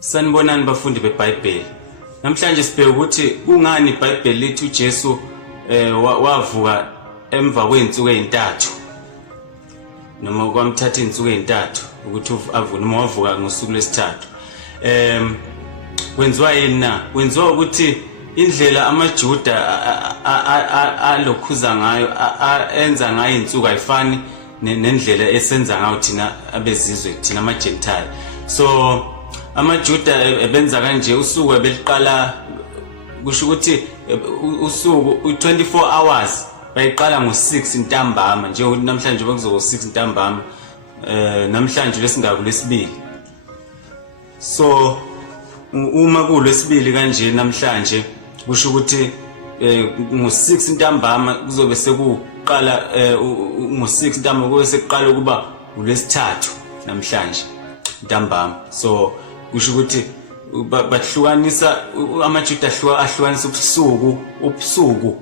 Sanibonani bafundi beBhayibheli. Namhlanje sibheka ukuthi kungani iBhayibheli lithi uJesu wavuka emva kweinsuku ezintathu. Noma kwamthatha insuku ezintathu ukuthi avuke noma wavuka ngosuku lesithathu. Kwenziwa yini na? Kwenziwa ukuthi indlela amaJuda alokhuza ngayo enza ngayo insuku ayifani nendlela esenza ngayo thina abezizwe thina amaGentile. So amaJuda benza kanje usuku ebeliqala kusho ukuthi usuku 24 hours bayiqala ngo6 ntambama njengokuthi namhlanje bekuzoba 6 ntambama namhlanje lesingaku lesibili. So uma kulesibili kanje namhlanje kusho ukuthi ngo6 ntambama kuzobe sekuqala ngo6 ntambama kube sekuqala kuba ulesithathu namhlanje ntambama. So kusho ukuthi bahlukanisa amaJuda ahlukanisa ubusuku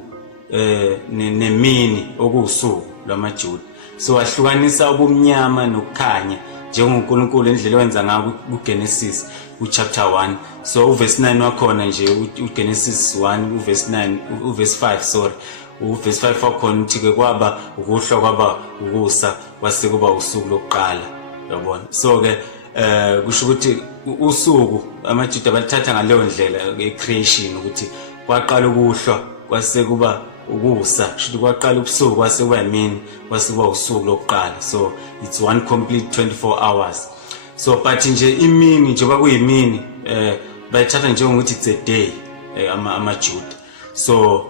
nemini okusuku lwamaJuda. So ahlukanisa ubumnyama nokukhanya njengoNkulunkulu endlela wenza ngako kuGenesis chapter 1. So uverse 9 wakhona nje uGenesis 1 uverse 9 uverse 5 sorry uverse 5 wakhona ukuthi ke kwaba ukuhlwa kwaba ukusa kwase kuba usuku lokuqala yabona. So ke kusho ukuthi usuku amaJuda balithatha ngaleyo ndlela ecreation ukuthi kwaqala ukuhlwa kwase kuba ukusa kusho kwaqala ubusuku kwase kuba imini kwase kuba usuku lokuqala. So it's one complete 24 hours. So but nje imini njengoba kuyimini bayithatha njengokuthi it's a day amaJuda. So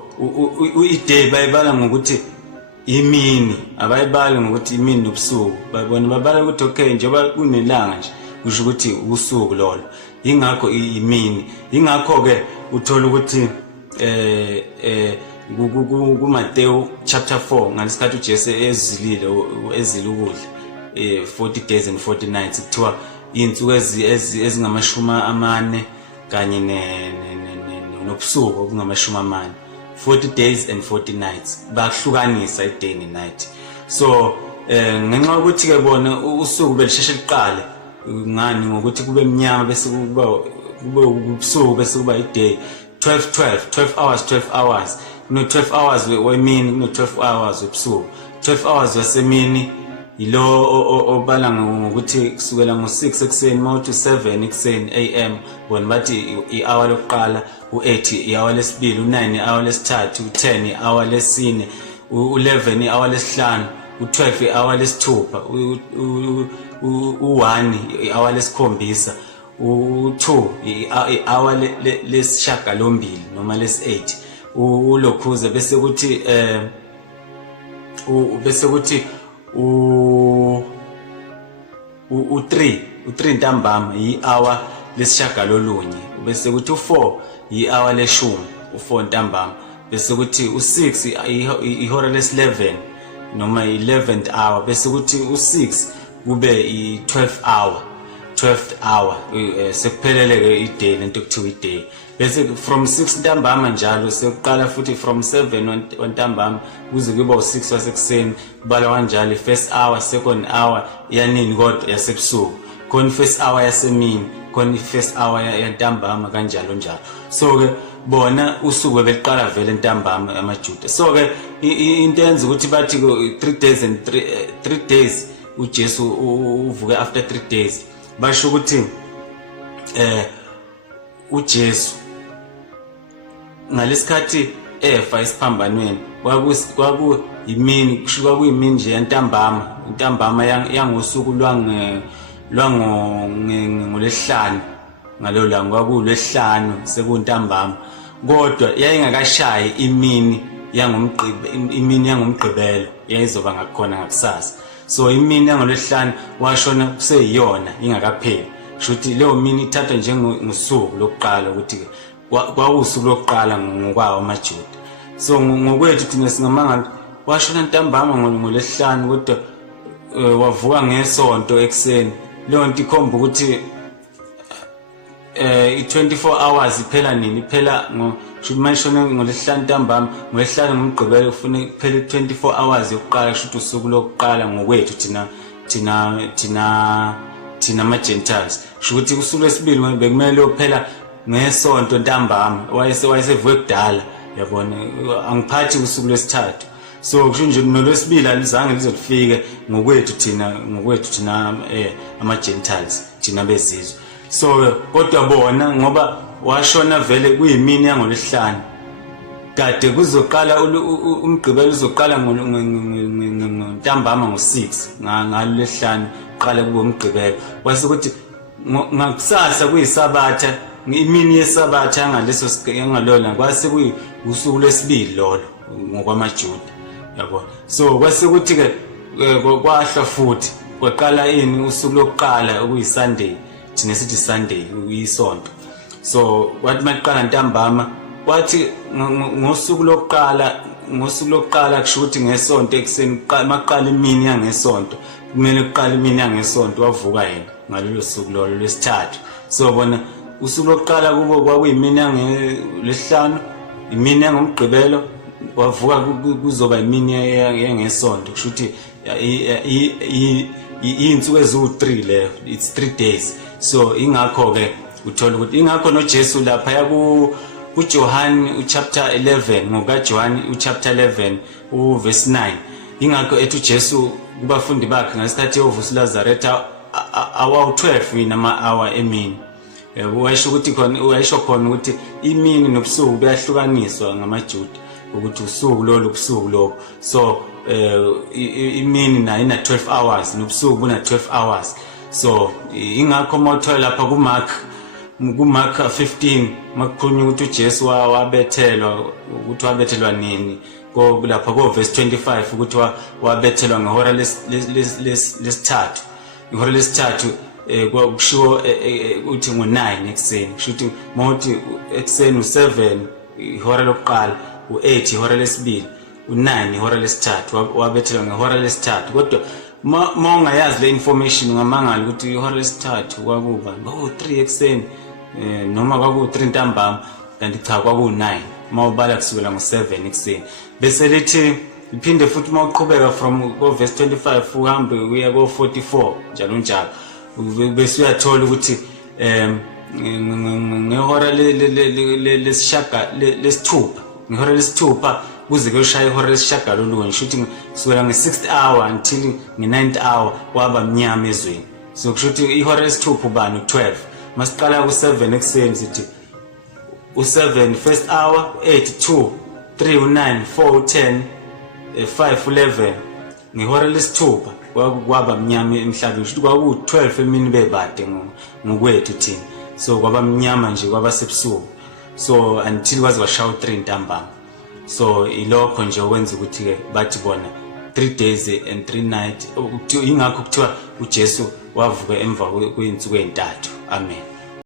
i-day bayibala ngokuthi imini abayibali ngokuthi imini nobusuku babona babala ukuthi okay njengoba kunelanga nje kusho ukuthi usuku lolo ingakho imini. Ingakho ke uthola ukuthi kuMateyu chapter 4 ngalesikhathi uJesu ezile ukudla 40 days and 40 nights kuthiwa insuku ezingamashumi amane kanye nobusuku obungamashumi amane 40 days and 40 nights bahlukanisa i-day ne-night. So ngenxa yokuthi ke bona usuku belisheshe liqale ngani ngokuthi kube mnyama bese kube ubusuku bese kuba i-day 12 hours no 12 hours wemini no 12 hours webusuku. 12 hours wasemini yilo obala ngokuthi kusukela ngo6 ekseni mawuthi 7 ekseni am bona bathi i-hour lokuqala u8 i-hour lesibili u9 i-hour lesithathu u10 i-hour lesine u11 i-hour lesihlanu u12 i-hour lesithupha u1 i-hour lesikhombisa u2 i-hour lesishagalombili noma lesi8 ulokhuze bese kuthi u3 ntambama i-hour lesishagalolunye bese kuthi u4 i-hour leshumi u4 ntambama bese kuthi u6 ihora les11 noma i11th hour bese kuthi u6 kube i12th hour sekuphelele ke i-day lento kuthiwa i-day. Bese from 6 ntambama njalo sekuqala futhi from 7 ntambama kuze kube u6 wasekuseni kubala kanjalo first hour second hour yanini kodwa yasebusuku khona first hour yasemini khona first hour yantambama kanjalo njalo. So ke bona usuku beliqala vele ntambama amaJuda. So ke into yenza ukuthi bathi 3 days and 3 days uJesu uvuke after 3 days basho ukuthi uJesu ngalesikhathi efa isiphambanweni kwaku imini kushuka kuyimini nje yantambama yangosuku ngolesihlanu ngalo langa kwakulwesihlanu sekuntambama kodwa yayingakashayi imini yangomgqibelo yayizoba ngakhona ngakusasa. So imini yangolesihlanu washona kuseyiyona ingakapheli shuthi leyo mini ithathwa njengosuku lokuqala ukuthi kwakusuku lokuqala ngokwawo amaJuda. So ngokwethu thina singamanga washona ntambama ngolesihlanu kodwa wavuka ngesonto ekseni. Leyo nto ikhomba ukuthi i24 hours iphela nini iphela shuthi mashona ngolesihlanu ntambama ngolesihlanu ngomgqibelo kufanele iphele 24 hours yokuqala shuthi usuku lokuqala ngokwethu thina thina ama-Gentiles. Kusho ukuthi usuku lwesibili bekumele uyophela ngesonto ntambama, wayesevuke kudala, yabona, angiphathi usuku lwesithathu. So kusho nje nolwesibili alizange lizolifike ngokwethu thina ama-Gentiles, thina bezizwe. So kodwa bona ngoba washona vele kuyimini yangoLwesihlanu, kade kuzoqala umgqibelo uzoqala ntambama ngo-6 ngalo Lwesihlanu qala kube umgqibelo. Kwase ukuthi ngakusasa kuyisabatha, imini yesabatha yangalona kwase kuusuku lwesibili lolo ngokwamaJuda, yabo. So kwase ukuthi ke kwahla futhi kwaqala usuku lokuqala okuyiSunday, thina sithi Sunday uyisonto. So wathi maqala ntambama wathi ngosuku lokuqala kusho ukuthi ngesonto ekseni maqala imini yangesonto, kumele kuqala imini yangesonto, wavuka yena ngalelo suku lolo lwesithathu. So bona usuku lokuqala kubo kwakuyimini yangeLwesihlanu, imini yangomgqibelo, wavuka kuzoba imini yangesonto. Kusho ukuthi iy'nsuku eziwu-3 leyo, it's 3 days. So ingakho ke uthola ukuthi ingakho noJesu lapha uJohn chapter 11, ngokaJohn chapter 11 verse 9, ingakho ethi uJesu kubafundi bakhe ngesikhathi eyovusa uLazaretha awa 12 ama-hour emini. Wayisho khona ukuthi imini nobusuku buyahlukaniswa ngamaJuda ukuthi usuku lolo. So imini nayo ina 12 hours nobusuku buna 12 hours. So ingakho mawuthola lapha kuMark 15 makukhulunywa ukuthi uJesu wabethelwa, ukuthi wabethelwa nini, lapha verse 25 ukuthi wabethelwa ngehora lesithathu. Ihora lesithathu kushiwo uthi ngo-9 ekseni. Kusho ukuthi mawuthi ekseni u7 ihora lokuqala, u8 ihora lesibili, u9 ihora lesithathu, wabethelwa ngehora lesithathu. Kodwa ma ungayazi le information ungamangala ukuthi ihora lesithathu kwakuba 3 ekseni noma kwaku3 ntambama, kanti cha kwaku9 mawubala kusukela ngo7 ekseni. Bese lithi liphinde futhi mawuqhubeka from verse 25 uhambe uya ko44 njalo, bese uyathola ukuthi ngehora lesithupha, ngehora lesithupha kuze kuyoshaya ihora lesishagalolunye. Kusho ukuthi kusukela nge6th hour until nge9th hour kwaba mnyama ezweni. So kusho ukuthi ihora lesithupha ubani u12. Masiqala ku7 ekseni sithi u7 first hour, 8 2 3 u9 4 10 5 11. Ngehora lesithupha kwaba mnyama emhlabeni. Kusho ukuthi kwaku12 emini bebade ngokwethu thina. So kwaba mnyama nje kwaba sebusuku. So until kwaze kwashaya 3 ntambama. So ilokho nje okwenza ukuthi ke bathi bona 3 days and 3 nights. Ingakho kuthiwa uJesu wavuka emva kweinsuku ezintathu. Amen.